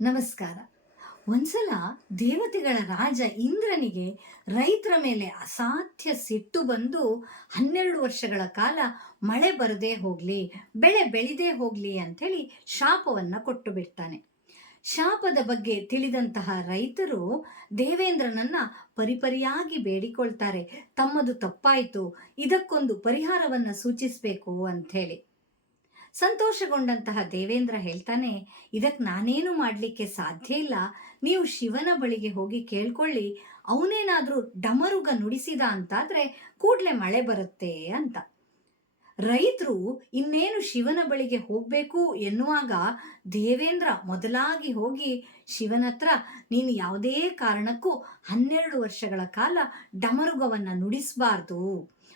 ನಮಸ್ಕಾರ. ಒಂದ್ಸಲ ದೇವತೆಗಳ ರಾಜ ಇಂದ್ರನಿಗೆ ರೈತರ ಮೇಲೆ ಅಸಾಧ್ಯ ಸಿಟ್ಟು ಬಂದು 12 ವರ್ಷಗಳ ಕಾಲ ಮಳೆ ಬರದೇ ಹೋಗ್ಲಿ, ಬೆಳೆ ಬೆಳಿದೇ ಹೋಗ್ಲಿ ಅಂಥೇಳಿ ಶಾಪವನ್ನ ಕೊಟ್ಟು ಬಿಡ್ತಾನೆ. ಶಾಪದ ಬಗ್ಗೆ ತಿಳಿದಂತಹ ರೈತರು ದೇವೇಂದ್ರನನ್ನ ಪರಿಪರಿಯಾಗಿ ಬೇಡಿಕೊಳ್ತಾರೆ. ತಮ್ಮದು ತಪ್ಪಾಯಿತು, ಇದಕ್ಕೊಂದು ಪರಿಹಾರವನ್ನ ಸೂಚಿಸಬೇಕು ಅಂಥೇಳಿ. ಸಂತೋಷಗೊಂಡಂತಹ ದೇವೇಂದ್ರ ಹೇಳ್ತಾನೆ, ಇದಕ್ಕೆ ನಾನೇನು ಮಾಡಲಿಕ್ಕೆ ಸಾಧ್ಯ ಇಲ್ಲ, ನೀವು ಶಿವನ ಬಳಿಗೆ ಹೋಗಿ ಕೇಳ್ಕೊಳ್ಳಿ, ಅವನೇನಾದ್ರೂ ಡಮರುಗ ನುಡಿಸಿದ ಅಂತಾದ್ರೆ ಕೂಡ್ಲೆ ಮಳೆ ಬರುತ್ತೆ ಅಂತ. ರೈತರು ಇನ್ನೇನು ಶಿವನ ಬಳಿಗೆ ಹೋಗ್ಬೇಕು ಎನ್ನುವಾಗ ದೇವೇಂದ್ರ ಮೊದಲಾಗಿ ಹೋಗಿ ಶಿವನ ಹತ್ರ, ನೀನು ಯಾವುದೇ ಕಾರಣಕ್ಕೂ 12 ವರ್ಷಗಳ ಕಾಲ ಡಮರುಗವನ್ನ ನುಡಿಸಬಾರ್ದು,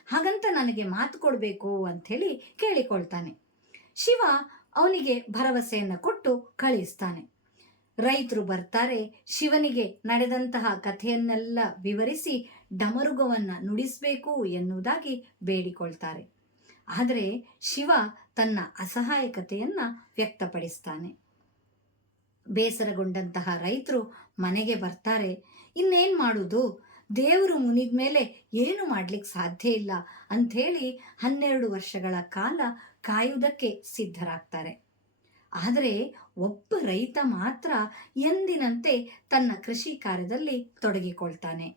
ಹಾಗಂತ ನನಗೆ ಮಾತು ಕೊಡಬೇಕು ಅಂಥೇಳಿ ಕೇಳಿಕೊಳ್ತಾನೆ. ಶಿವ ಅವನಿಗೆ ಭರವಸೆಯನ್ನು ಕೊಟ್ಟು ಕಳಿಸ್ತಾನೆ. ರೈತರು ಬರ್ತಾರೆ, ಶಿವನಿಗೆ ನಡೆದಂತಹ ಕಥೆಯನ್ನೆಲ್ಲ ವಿವರಿಸಿ ಡಮರುಗವನ್ನ ನುಡಿಸಬೇಕು ಎನ್ನುವುದಾಗಿ ಬೇಡಿಕೊಳ್ತಾರೆ. ಆದರೆ ಶಿವ ತನ್ನ ಅಸಹಾಯಕತೆಯನ್ನ ವ್ಯಕ್ತಪಡಿಸ್ತಾನೆ. ಬೇಸರಗೊಂಡಂತಹ ರೈತರು ಮನೆಗೆ ಬರ್ತಾರೆ. ಇನ್ನೇನು ಮಾಡುವುದು, ದೇವರು ಮುನಿದ ಮೇಲೆ ಏನು ಮಾಡ್ಲಿಕ್ಕೆ ಸಾಧ್ಯ ಇಲ್ಲ ಅಂಥೇಳಿ 12 ವರ್ಷಗಳ ಕಾಲ ಕಾಯುವುದಕ್ಕೆ ಸಿದ್ಧರಾಗ್ತಾರೆ. ಆದರೆ ಒಬ್ಬ ರೈತ ಮಾತ್ರ ಎಂದಿನಂತೆ ತನ್ನ ಕೃಷಿ ಕಾರ್ಯದಲ್ಲಿ ತೊಡಗಿಕೊಳ್ತಾನೆ.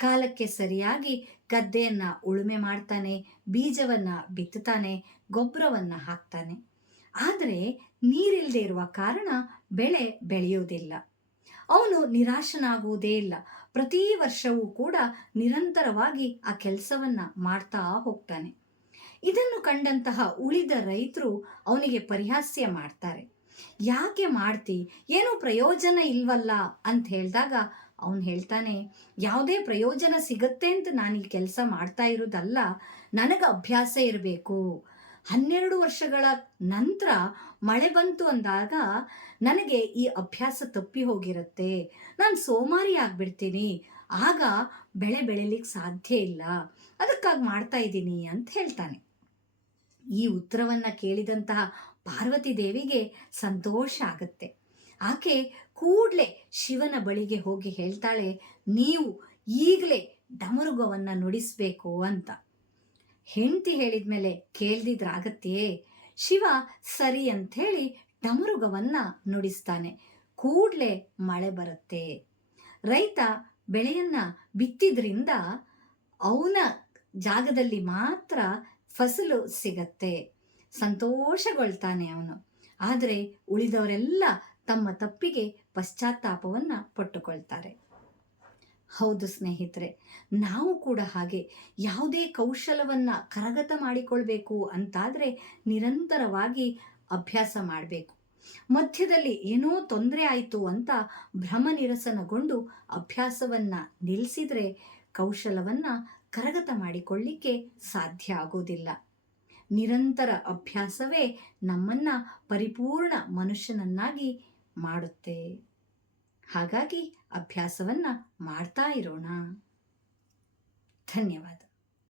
ಕಾಲಕ್ಕೆ ಸರಿಯಾಗಿ ಗದ್ದೆಯನ್ನ ಉಳುಮೆ ಮಾಡ್ತಾನೆ, ಬೀಜವನ್ನ ಬಿತ್ತುತ್ತಾನೆ, ಗೊಬ್ಬರವನ್ನ ಹಾಕ್ತಾನೆ. ಆದರೆ ನೀರಿಲ್ಲದೆ ಇರುವ ಕಾರಣ ಬೆಳೆ ಬೆಳೆಯುವುದಿಲ್ಲ. ಅವನು ನಿರಾಶನಾಗುವುದೇ ಇಲ್ಲ. ಪ್ರತಿ ವರ್ಷವೂ ಕೂಡ ನಿರಂತರವಾಗಿ ಆ ಕೆಲಸವನ್ನ ಮಾಡ್ತಾ ಹೋಗ್ತಾನೆ. ಇದನ್ನು ಕಂಡಂತಹ ಉಳಿದ ರೈತರು ಅವನಿಗೆ ಪರಿಹಾಸ್ಯ ಮಾಡ್ತಾರೆ. ಯಾಕೆ ಮಾಡ್ತಿ, ಏನೂ ಪ್ರಯೋಜನ ಇಲ್ವಲ್ಲ ಅಂತ ಹೇಳಿದಾಗ ಅವನು ಹೇಳ್ತಾನೆ, ಯಾವುದೇ ಪ್ರಯೋಜನ ಸಿಗತ್ತೆ ಅಂತ ನಾನು ಈ ಕೆಲಸ ಮಾಡ್ತಾ ಇರೋದಲ್ಲ, ನನಗೆ ಅಭ್ಯಾಸ ಇರಬೇಕು. 12 ವರ್ಷಗಳ ನಂತರ ಮಳೆ ಬಂತು ಅಂದಾಗ ನನಗೆ ಈ ಅಭ್ಯಾಸ ತಪ್ಪಿ ಹೋಗಿರುತ್ತೆ, ನಾನು ಸೋಮಾರಿ ಆಗ್ಬಿಡ್ತೀನಿ, ಆಗ ಬೆಳೆ ಬೆಳಿಲಿಕ್ಕೆ ಸಾಧ್ಯ ಇಲ್ಲ, ಅದಕ್ಕಾಗಿ ಮಾಡ್ತಾ ಇದ್ದೀನಿ ಅಂತ ಹೇಳ್ತಾನೆ. ಈ ಉತ್ತರವನ್ನ ಕೇಳಿದಂತಹ ಪಾರ್ವತಿ ದೇವಿಗೆ ಸಂತೋಷ ಆಗುತ್ತೆ. ಆಕೆ ಕೂಡ್ಲೆ ಶಿವನ ಬಳಿಗೆ ಹೋಗಿ ಹೇಳ್ತಾಳೆ, ನೀವು ಈಗಲೇ ಡಮರುಗವನ್ನ ನುಡಿಸ್ಬೇಕು ಅಂತ. ಹೆಂಡತಿ ಹೇಳಿದ್ಮೇಲೆ ಕೇಳ್ದಿದ್ರಾಗತ್ತೆಯೇ? ಶಿವ ಸರಿ ಅಂಥೇಳಿ ಡಮರುಗವನ್ನ ನುಡಿಸ್ತಾನೆ. ಕೂಡ್ಲೆ ಮಳೆ ಬರುತ್ತೆ. ರೈತ ಬೆಳೆಯನ್ನ ಬಿತ್ತಿದ್ರಿಂದ ಅವನ ಜಾಗದಲ್ಲಿ ಮಾತ್ರ ಫಸಲು ಸಿಗತ್ತೆ. ಸಂತೋಷಗೊಳ್ತಾನೆ ಅವನು. ಆದರೆ ಉಳಿದವರೆಲ್ಲ ತಮ್ಮ ತಪ್ಪಿಗೆ ಪಶ್ಚಾತ್ತಾಪವನ್ನ ಪಟ್ಟುಕೊಳ್ತಾರೆ. ಹೌದು ಸ್ನೇಹಿತರೆ, ನಾವು ಕೂಡ ಹಾಗೆ ಯಾವುದೇ ಕೌಶಲವನ್ನ ಕರಗತ ಮಾಡಿಕೊಳ್ಬೇಕು ಅಂತಾದರೆ ನಿರಂತರವಾಗಿ ಅಭ್ಯಾಸ ಮಾಡಬೇಕು. ಮಧ್ಯದಲ್ಲಿ ಏನೋ ತೊಂದರೆ ಆಯಿತು ಅಂತ ಭ್ರಮ ನಿರಸನಗೊಂಡು ಅಭ್ಯಾಸವನ್ನ ನಿಲ್ಲಿಸಿದ್ರೆ ಕೌಶಲವನ್ನ ಕರಗತ ಮಾಡಿಕೊಳ್ಳಿಕ್ಕೆ ಸಾಧ್ಯ ಆಗೋದಿಲ್ಲ. ನಿರಂತರ ಅಭ್ಯಾಸವೇ ನಮ್ಮನ್ನ ಪರಿಪೂರ್ಣ ಮನುಷ್ಯನನ್ನಾಗಿ ಮಾಡುತ್ತೆ. ಹಾಗಾಗಿ ಅಭ್ಯಾಸವನ್ನ ಮಾಡ್ತಾ ಇರೋಣ. ಧನ್ಯವಾದ.